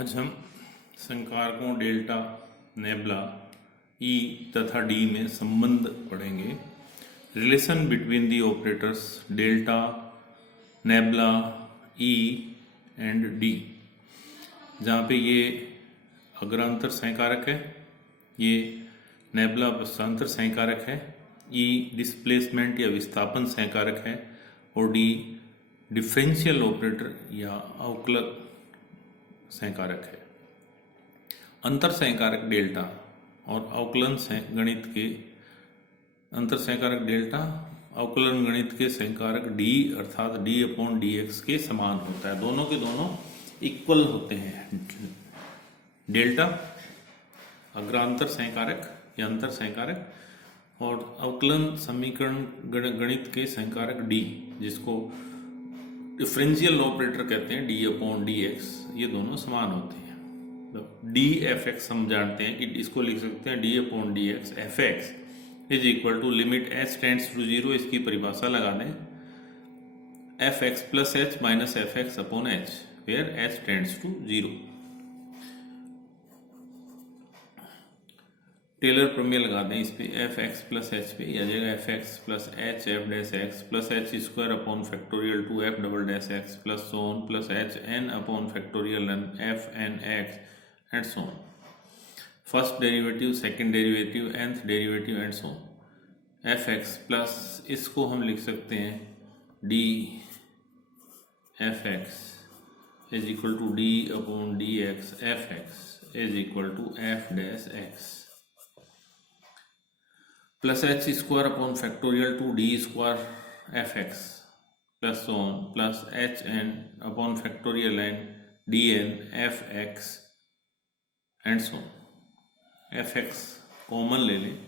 आज हम संकारकों delta, nebula, ई तथा डी में संबंध पढ़ेंगे। Relation between the operators delta, nebula, E and D, जहाँ पे ये अग्रांतर संकारक है, ये नेबुला पश्चांतर संकारक है, ई डिस्प्लेसमेंट या विस्थापन संकारक है और डी डिफरेंशियल ऑपरेटर या अवकलक संकारक है। अंतर संकारक डेल्टा और अवकलन गणित के अंतर संकारक डेल्टा अवकलन गणित के संकारक डी अर्थात डी अपॉन डी एक्स के समान होता है। दोनों के दोनों इक्वल होते हैं। डेल्टा अग्रांतर संकारक या अंतर संकारक और अवकलन समीकरण गणित के संकारक डी, जिसको डिफरेंशियल ऑपरेटर कहते हैं, डी अपॉन डी एक्स, ये दोनों समान होते हैं। डी एफ एक्स हम जानते हैं कि इसको लिख सकते हैं D upon D X F x is equal to limit H tends to zero. इसकी परिभाषा लगा दें F x plus H minus F X upon H where H tends to zero. Taylor प्रमेय लगा दें इस पे एफ एक्स प्लस एच पे, आ जाएगा F x plus H F dash X plus H square upon factorial two F double dash X plus so on plus H N upon factorial N F N X and so on. First derivative, second derivative, nth derivative and so on. F x plus इसको हम लिख सकते हैं D F x is equal to D upon D X F x is equal to F dash X plus H square upon factorial two D square F x plus so on plus H N upon factorial N D N F X and so on. F X common ले लें,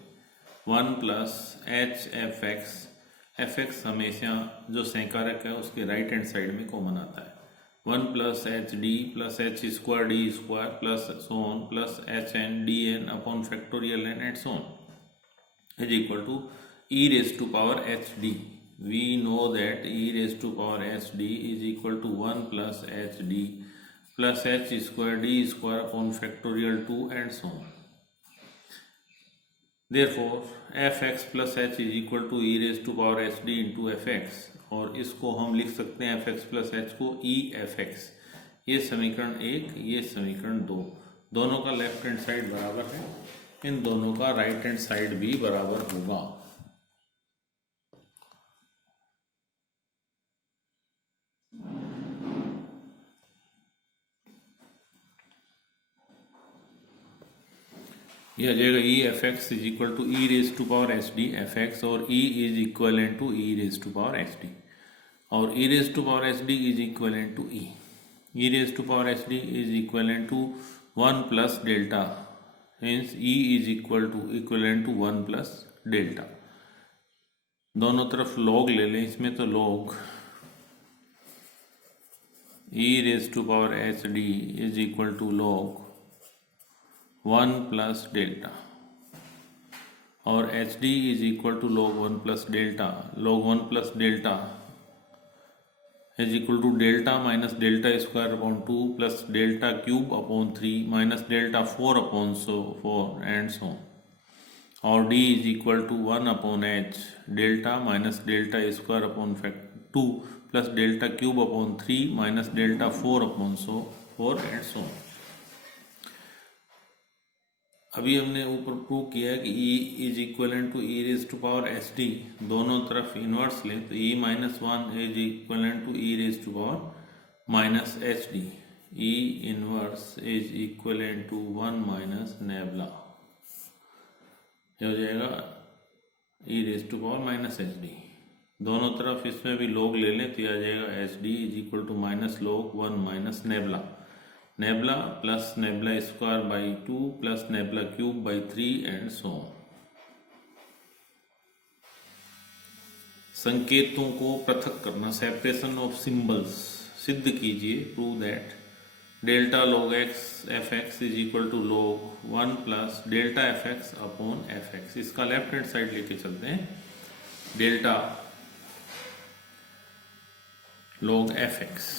one plus H F X. F X हमेशा जो संकारक है उसके right hand side में common आता है। One plus H D plus H square D square plus so on plus H N D N upon factorial N and so on is equal to e raised to power hd. We know that e raised to power hd is equal to 1 plus hd plus h square d square upon factorial 2 and so on. Therefore fx plus h is equal to e raised to power hd into fx, और इसको हम लिख सकते हैं fx plus h को e fx। ये समीकरण 1, ये समीकरण 2, दोनों का लेफ्ट हैंड साइड बराबर है, इन दोनों का राइट हैंड साइड भी बराबर होगा। यह आ जाएगा e f x is equal to e raise to power h d F x, और e is equivalent to e raise to power h d, और e raise to power h D is equivalent to e raise to power h D is equivalent to 1 plus delta, hence e is equivalent to 1 plus delta. दोनों तरफ log ले लें, इसमें तो log e raised to power hd is equal to log 1 plus delta, और hd is equal to log 1 plus delta. log 1 plus delta is equal to delta minus delta square upon 2 plus delta cube upon 3 minus delta 4 upon 4 and so, और d is equal to 1 upon h delta minus delta square upon 2 plus delta cube upon 3 minus delta 4 upon 4 and so. अभी हमने ऊपर prove किया कि e is equivalent to e raise to power h d, दोनों तरफ inverse लें तो e minus 1 is equivalent to e raise to power minus h d, e inverse is equivalent to 1 minus nebula, हो जाएगा e raise to power minus h d. दोनों तरफ इसमें भी log ले लें तो आ जाएगा H D is equal to minus log 1 minus nebula, nebula plus nebula square by 2 plus nebula cube by 3 and so on. संकेतों को पृथक करना, सेपरेशन ऑफ सिंबल्स, सिद्ध कीजिए, prove that delta log x F x is equal to log 1 plus delta F X upon F X. इसका left hand side लेके चलते हैं, डेल्टा log एफ एक्स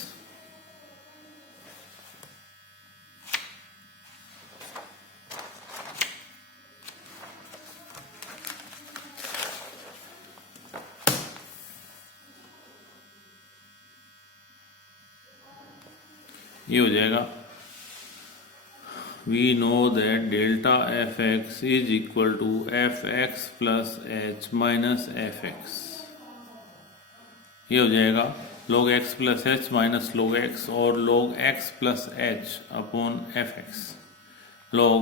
ये हो जाएगा we know that delta fx is equal to fx plus h minus fx। ये हो जाएगा log x plus h minus log x और log x plus h upon fx। log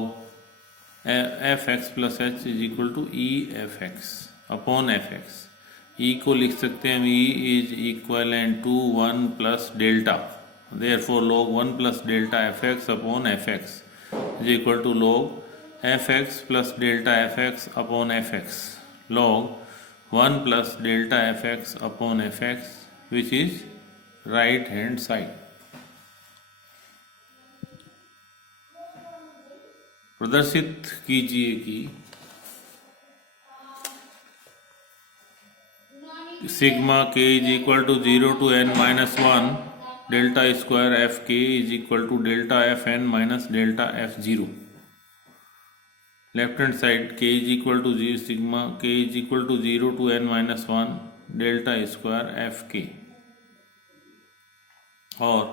fx plus h is equal to e fx upon fx। e को लिख सकते हैं हम e is equivalent to 1 plus delta, therefore log 1 plus delta fx upon fx is equal to log fx plus delta fx upon fx, log 1 plus delta fx upon fx, which is right hand side। प्रदर्शित कीजिए कि sigma k is equal to 0 to n minus 1 delta square f k is equal to delta f n minus delta f 0। Left hand side k is equal to 0 sigma k is equal to 0 to n minus 1 delta square f k, और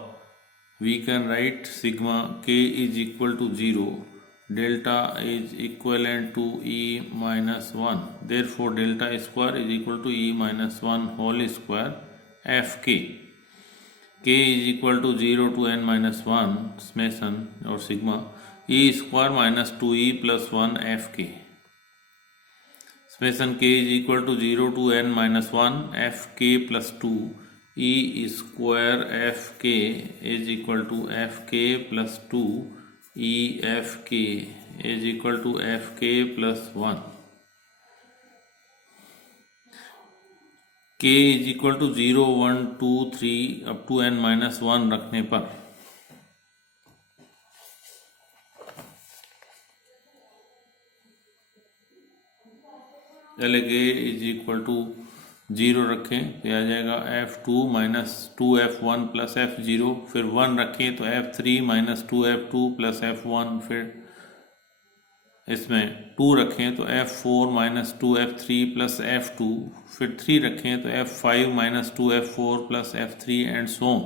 we can write sigma k is equal to 0 delta is equivalent to e minus 1, therefore delta square is equal to e minus 1 whole square f k। k is equal to 0 to n minus 1 summation और sigma e square minus 2e plus 1 f k। summation k is equal to 0 to n minus 1 f k plus 2 e square f k is equal to f k plus 2 e f k is equal to f k plus 1। k is equal to 0 1 2 3 up to n minus 1 रखने पर पहले k is equal to 0 रखें तो आ जाएगा f2 minus 2f1 plus f0, फिर 1 रखें तो f3 minus 2f2 plus f1, फिर इसमें 2 रखें तो f4 minus 2f3 plus f2, फिर 3 रखें तो f5 minus 2f4 plus f3 and so on.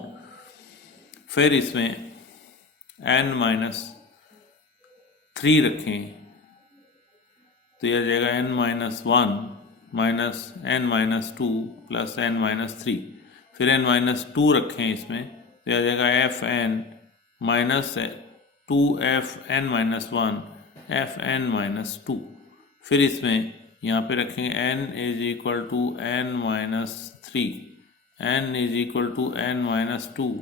फिर इसमें n माइनस 3 रखें तो यह आ जाएगा n minus 1 minus n minus 2 plus n minus 3, फिर n माइनस 2 रखें इसमें तो यह आ जाएगा fn minus 2fn minus 1 fn minus 2, फिर इसमें यहाँ पे रखेंगे n is equal to n minus 3, n is equal to n minus 2,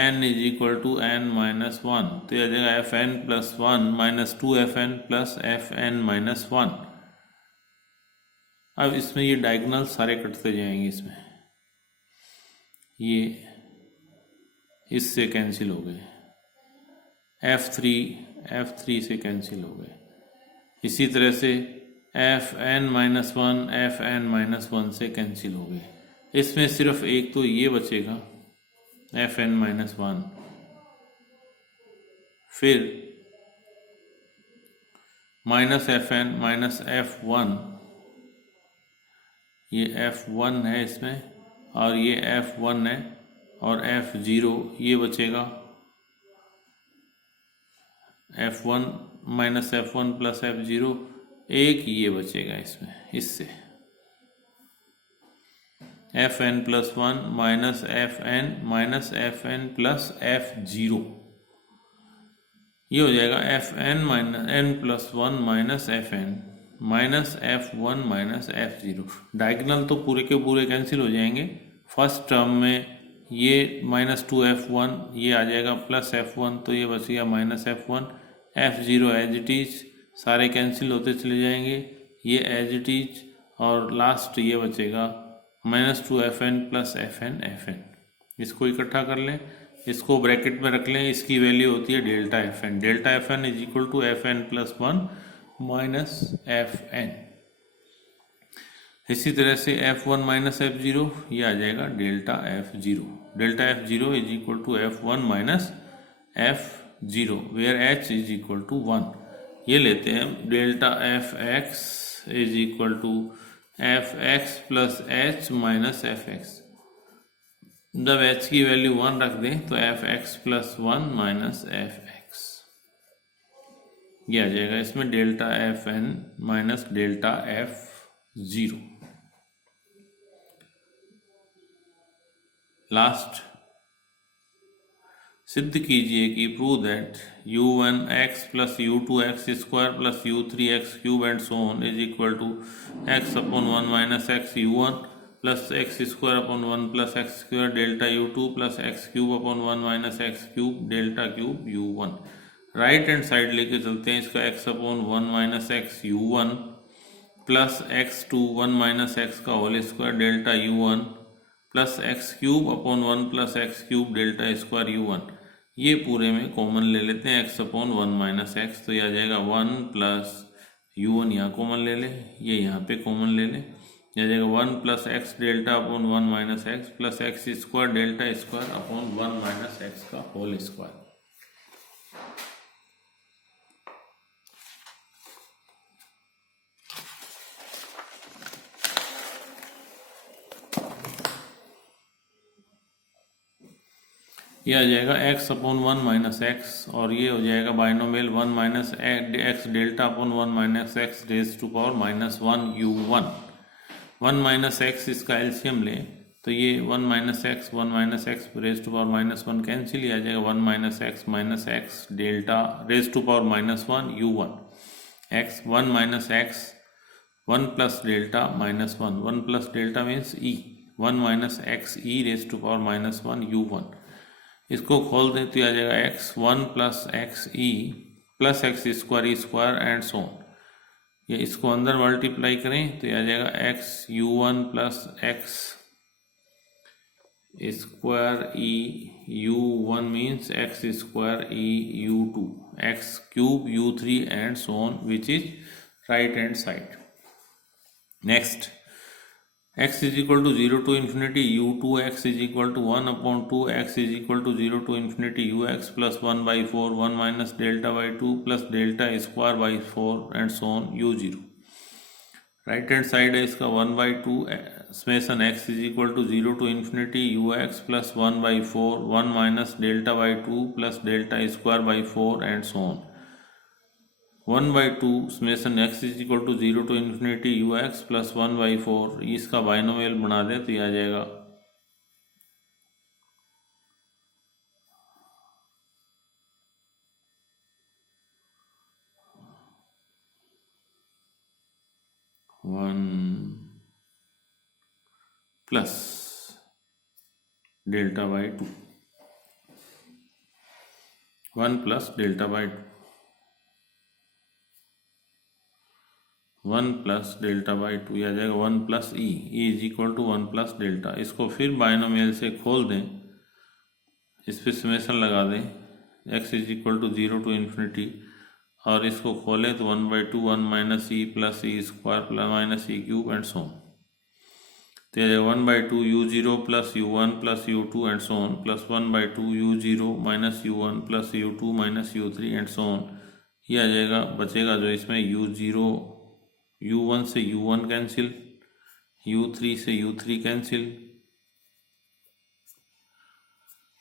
n is equal to n minus 1, तो यह आ जाएगा fn plus 1 minus 2fn plus fn minus 1। अब इसमें ये डायगोनल सारे कटते जाएंगे, इसमें ये इससे कैंसिल हो गए, f3 से कैंसिल हो गए। इसी तरह से fn माइनस 1 fn माइनस 1 से कैंसिल हो गए। इसमें सिर्फ एक तो ये बचेगा fn माइनस 1, फिर माइनस fn माइनस f1, ये f1 है इसमें और ये f1 है, और f0 ये बचेगा f1 minus f1 plus f0, एक ये बचेगा इसमें, इससे fn plus 1 minus fn plus f0, ये हो जाएगा fn minus n plus 1 minus f1 minus f0। Diagonal तो पूरे के पूरे कैंसिल हो जाएंगे। फर्स्ट टर्म में ये माइनस 2f1 ये आ जाएगा प्लस f1, तो ये बच गया minus f1, f0 as it is, सारे कैंसिल होते चले जाएंगे, ये एज इट इज, और लास्ट ये बचेगा माइनस 2fn प्लस fn। इसको इकट्ठा कर लें, इसको ब्रैकेट में रख लें, इसकी वैल्यू होती है delta fn। Delta fn is equal to fn plus 1 minus fn। इसी तरह से f1 माइनस f0 ये आ जाएगा delta f0। Delta f0 is equal to f1 minus f0 where h is equal to 1। ये लेते हैं delta fx is equal to fx plus h minus fx। जब h की वैल्यू 1 रख दें तो f x plus 1 minus F x ये आ जाएगा। इसमें delta f n minus delta f 0। Last सिद्ध कीजिए कि prove that u1x plus u2x square plus u3x cube and so on is equal to x upon 1 minus x u1 plus x square upon 1 plus x square delta u2 plus x cube upon 1 minus x cube delta cube u1। Right hand side लेके चलते हैं इसका x upon 1 minus x u1 plus x to 1 minus x का whole square delta u1 plus x cube upon 1 plus x cube delta square u1। ये पूरे में common ले लेते हैं x अपॉन 1 माइनस एक्स, तो ये आ जाएगा 1 प्लस u1 यहाँ कॉमन ले ले, ये यहाँ पे कॉमन ले ले, ये आ जाएगा 1 plus x delta upon 1 minus x plus x square delta square upon 1 minus x का होल स्क्वायर। ये आ जाएगा x अपॉन 1 माइनस एक्स और ये हो जाएगा binomial 1 minus x delta upon 1 minus x raise to power minus 1 u1। 1 minus x इसका LCM लें तो ये 1 minus x raise to power minus 1 cancel, ही आ जाएगा 1 minus x delta raise to power minus 1 u1 x 1 minus x 1 plus delta minus 1 plus delta means e 1 minus x e raise to power minus 1 u1। इसको खोल दें तो आ जाएगा x 1 plus x E plus x square and so on. ये इसको अंदर multiply करें तो ये आ जाएगा x u1 plus x square E u1 means x square E u2 x cube u3 and so on which is right hand side. Next x is equal to 0 to infinity u2x is equal to 1 upon 2 x is equal to 0 to infinity ux plus 1 by 4 1 minus delta by 2 plus delta square by 4 and so on u0। Right hand side है इसका 1 by 2 summation x is equal to 0 to infinity ux plus 1 by 4 1 minus delta by 2 plus delta square by 4 and so on। 1 by 2 summation x is equal to 0 to infinity ux plus 1 by 4 इसका binomial बना दे तो ये आ जाएगा 1 plus delta by 2 1 plus delta by 2 1 plus delta by 2 आ जाएगा 1 plus e is equal to 1 plus delta. इसको फिर बाइनोमियल से खोल दें, इस पर समेशन लगा दें x is equal to 0 to infinity और इसको खोलें तो 1 by 2 1 minus e plus e square plus minus e cube and so on. तो 1 by 2 u0 plus u1 plus u2 and so on plus 1 by 2 u0 minus u1 plus u2 minus u3 and so on. ये आ जाएगा, बचेगा जो इसमें u0 u1 से u1 cancel, u3 से u3 cancel,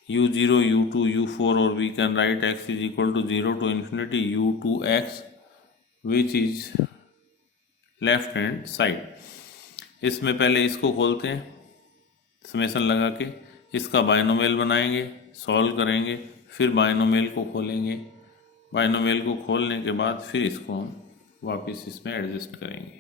u0 u2 u4 और we can write x is equal to 0 to infinity u2x which is left hand side. इसमें पहले इसको खोलते हैं समेशन लगा के, इसका बाइनोमियल बनाएंगे, सॉल्व करेंगे, फिर बाइनोमियल को खोलेंगे, बाइनोमियल को खोलने के बाद फिर इसको हम वापस इसमें एडजस्ट करेंगे।